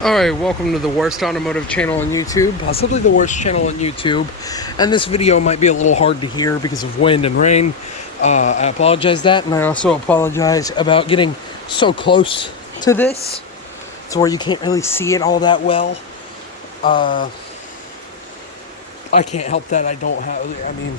Alright, welcome to the worst automotive channel on YouTube, possibly the worst channel on YouTube, and this video might be a little hard to hear because of wind and rain. I apologize that, and I also apologize about getting so close to this, to where you can't really see it all that well. I can't help that. I mean,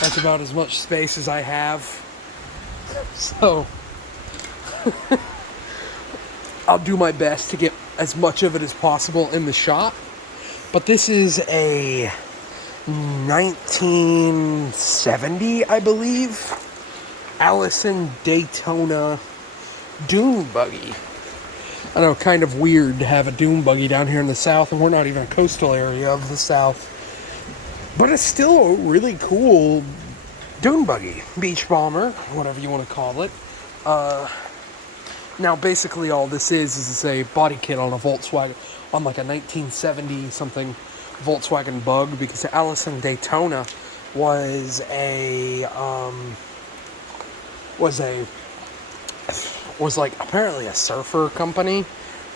that's about as much space as I have, so I'll do my best to get as much of it as possible in the shot. But this is a 1970, I believe, Allison Daytona dune buggy. I know, kind of weird to have a dune buggy down here in the South, and we're not even a coastal area of the South. But it's still a really cool dune buggy, beach bomber, whatever you want to call it. Now, basically, all this is a body kit on a Volkswagen, on like a 1970 something Volkswagen Bug, because Allison Daytona was like apparently a surfer company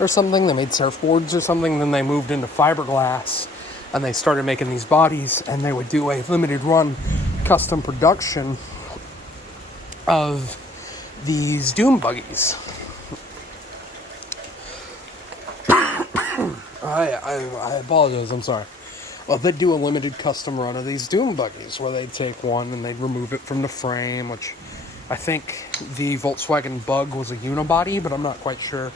or something. They made surfboards or something. Then they moved into fiberglass, and they started making these bodies, and they would do a limited run custom production of these dune buggies. I apologize, I'm sorry. Well, they'd do a limited custom run of these dune buggies where they'd take one and they'd remove it from the frame, which I think the Volkswagen Bug was a unibody, but I'm not quite sure.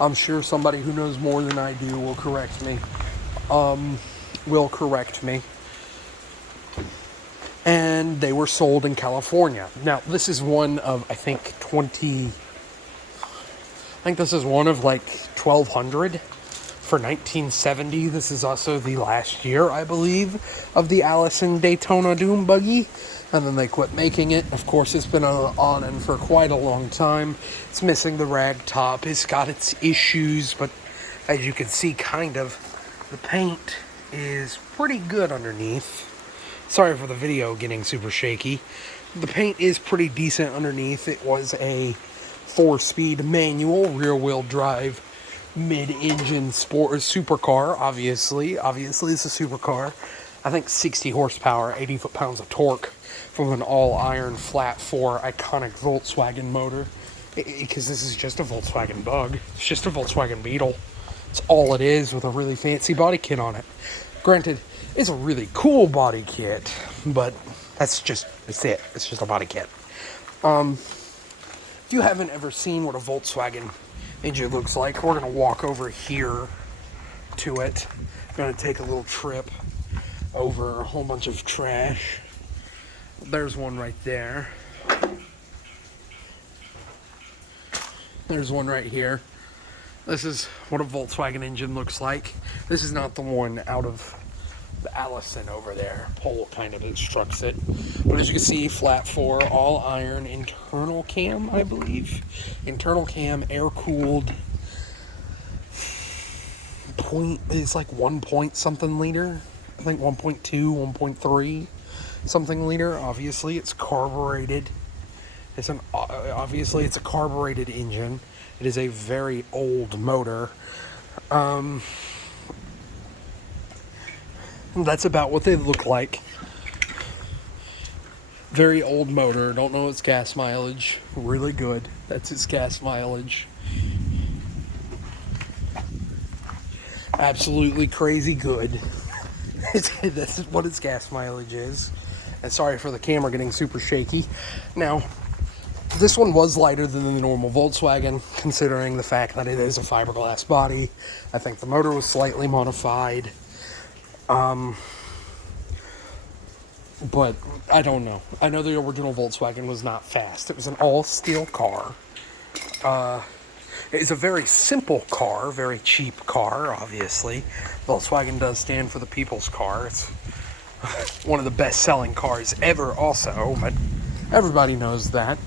I'm sure somebody who knows more than I do will correct me. And they were sold in California. Now, this is one of, I think this is one of like 1,200 for 1970. This is also the last year, I believe, of the Allison Daytona dune buggy. And then they quit making it. Of course, it's been on and for quite a long time. It's missing the rag top. It's got its issues, but as you can see, kind of, the paint is pretty good underneath. Sorry for the video getting super shaky. The paint is pretty decent underneath. It was a 4-speed manual, rear-wheel drive, mid-engine sport supercar. Obviously it's a supercar. I think 60 horsepower, 80 foot-pounds of torque from an all-iron flat-4 iconic Volkswagen motor. Because this is just a Volkswagen Bug. It's just a Volkswagen Beetle. It's all it is, with a really fancy body kit on it. Granted, it's a really cool body kit, but it's it. It's just a body kit. If you haven't ever seen what a Volkswagen engine looks like, we're going to walk over here to it. I'm going to take a little trip over a whole bunch of trash. There's one right there. There's one right here. This is what a Volkswagen engine looks like. This is not the one out of the Allison over there. Pole kind of obstructs it. But as you can see, flat 4, all iron, internal cam, I believe. Internal cam, air cooled. It's like 1 point something liter. I think 1.2, 1.3 something liter. Obviously, it's carbureted. Obviously, it's a carbureted engine. It is a very old motor. That's about what they look like. Very old motor. Don't know its gas mileage. Really good. That's its gas mileage. Absolutely crazy good. This is what its gas mileage is. And sorry for the camera getting super shaky. Now, this one was lighter than the normal Volkswagen, considering the fact that it is a fiberglass body. I think the motor was slightly modified. But I don't know. I know the original Volkswagen was not fast. It was an all-steel car. It's a very simple car, very cheap car, obviously. Volkswagen does stand for the people's car. It's one of the best-selling cars ever also, but everybody knows that.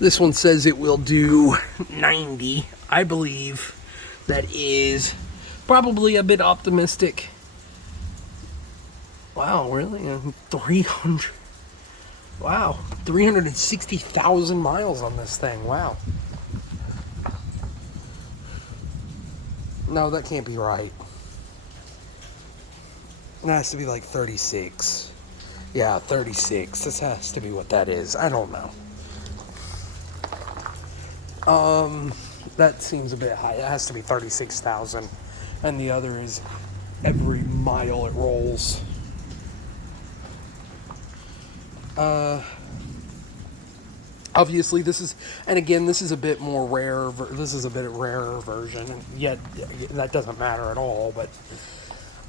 This one says it will do 90. I believe that is probably a bit optimistic. Wow, really? 300. Wow, 360,000 miles on this thing. Wow. No, that can't be right. It has to be like 36. Yeah, 36. This has to be what that is. I don't know. That seems a bit high. It has to be 36,000. And the other is every mile it rolls. Obviously, this is, and again, this is a bit more rare. This is a bit rarer version, and yet that doesn't matter at all. But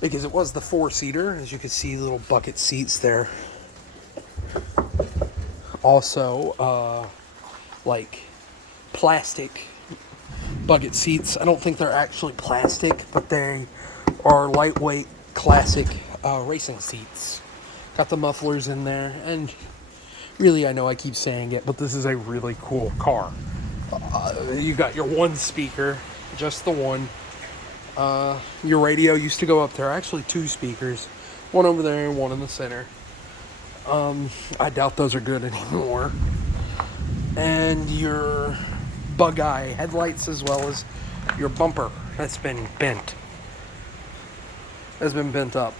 because it was the 4-seater, as you can see, little bucket seats there. Also, like plastic bucket seats. I don't think they're actually plastic, but they are lightweight, classic racing seats. Got the mufflers in there, and really, I know I keep saying it, but this is a really cool car. You got your one speaker, just the one. Your radio used to go up there. Actually, 2 speakers. One over there and one in the center. I doubt those are good anymore. And your buggy headlights, as well as your bumper that's been bent. Has been bent up.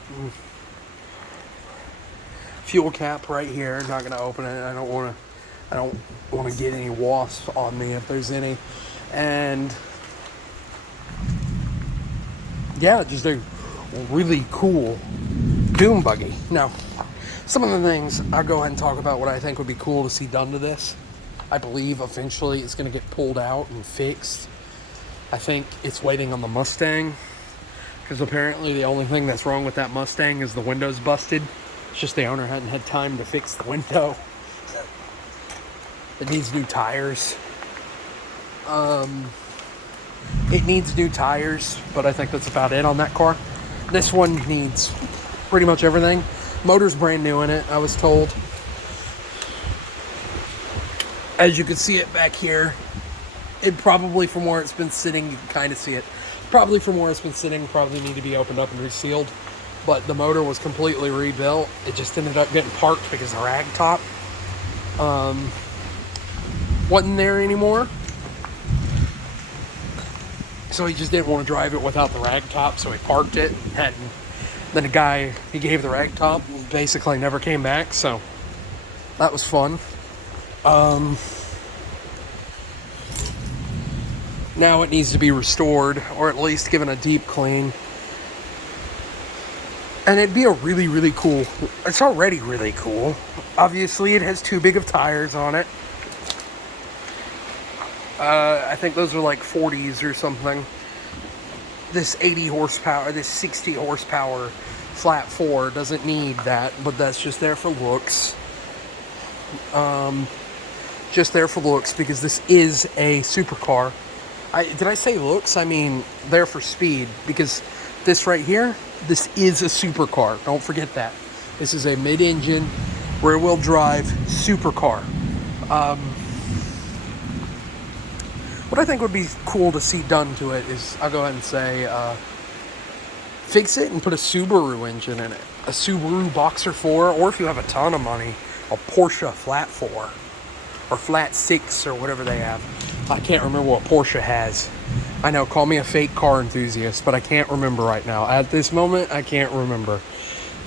Fuel cap right here. Not going to open it. I don't want to get any wasps on me if there's any. And yeah, just a really cool dune buggy. Now, some of the things I'll go ahead and talk about what I think would be cool to see done to this. I believe eventually it's going to get pulled out and fixed. I think it's waiting on the Mustang, because apparently the only thing that's wrong with that Mustang is the window's busted. It's just the owner hadn't had time to fix the window. It needs new tires. It needs new tires, but I think that's about it on that car. This one needs pretty much everything. Motor's brand new in it, I was told. As you can see it back here, it probably, from where it's been sitting, you can kind of see it. Probably from where it's been sitting, probably need to be opened up and resealed. But the motor was completely rebuilt. It just ended up getting parked because the rag top wasn't there anymore. So he just didn't want to drive it without the rag top, so he parked it. And then the guy he gave the rag top basically never came back, so that was fun. Now it needs to be restored, or at least given a deep clean. And it'd be a really, really cool... It's already really cool. Obviously, it has too big of tires on it. I think those are like 40s or something. This 80 horsepower, this 60 horsepower flat 4 doesn't need that, but that's just there for looks. Just there for looks, because this is a supercar. Did I say looks? I mean, there for speed, because this right here, this is a supercar. Don't forget that. This is a mid-engine, rear-wheel drive supercar. What I think would be cool to see done to it is, I'll go ahead and say, fix it and put a Subaru engine in it. A Subaru Boxer 4, or if you have a ton of money, a Porsche Flat 4. Or Flat 6, or whatever they have. I can't remember what Porsche has. I know, call me a fake car enthusiast, but I can't remember right now. At this moment, I can't remember.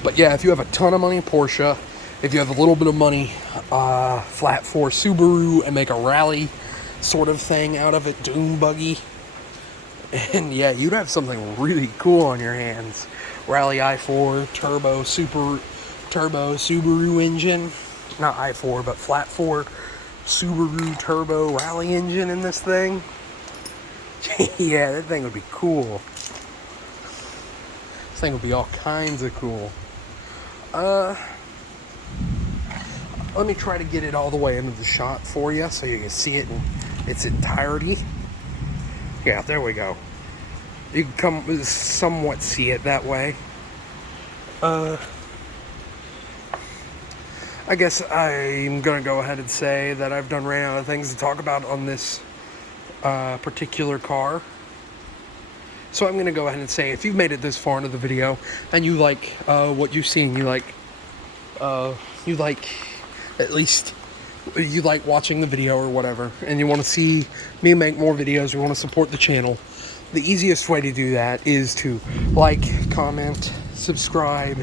But yeah, if you have a ton of money, Porsche. If you have a little bit of money, Flat 4 Subaru, and make a rally sort of thing out of it, dune buggy. And yeah, you'd have something really cool on your hands. Rally i4 turbo Subaru engine. Not i4, but Flat 4 Subaru turbo rally engine in this thing. Yeah, that thing would be cool. This thing would be all kinds of cool. Let me try to get it all the way into the shot for you so you can see it in its entirety. Yeah, there we go. You can somewhat see it that way. I guess I'm going to go ahead and say that I've done ran out of things to talk about on this particular car. So I'm going to go ahead and say, if you've made it this far into the video and you like what you've seen, you like at least you like watching the video or whatever, and you want to see me make more videos, you want to support the channel, the easiest way to do that is to like, comment, subscribe,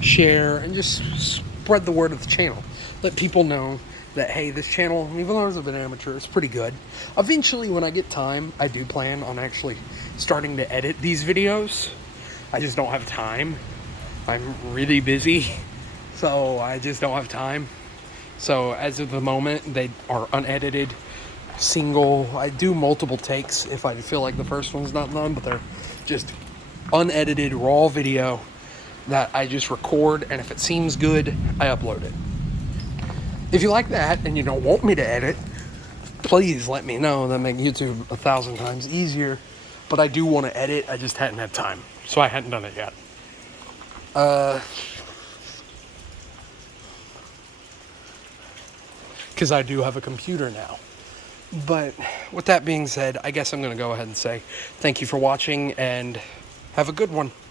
share, and just spread the word of the channel. Let people know that, hey, this channel, even though it's a bit amateur, it's pretty good. Eventually, when I get time, I do plan on actually starting to edit these videos. I just don't have time. I'm really busy, so I just don't have time. So as of the moment, they are unedited, single. I do multiple takes if I feel like the first one's not done, but they're just unedited raw video that I just record, and if it seems good, I upload it. If you like that and you don't want me to edit, please let me know. That make YouTube 1,000 times easier. But I do want to edit, I just hadn't had time, so I hadn't done it yet. Because I do have a computer now. But with that being said, I guess I'm going to go ahead and say thank you for watching, and have a good one.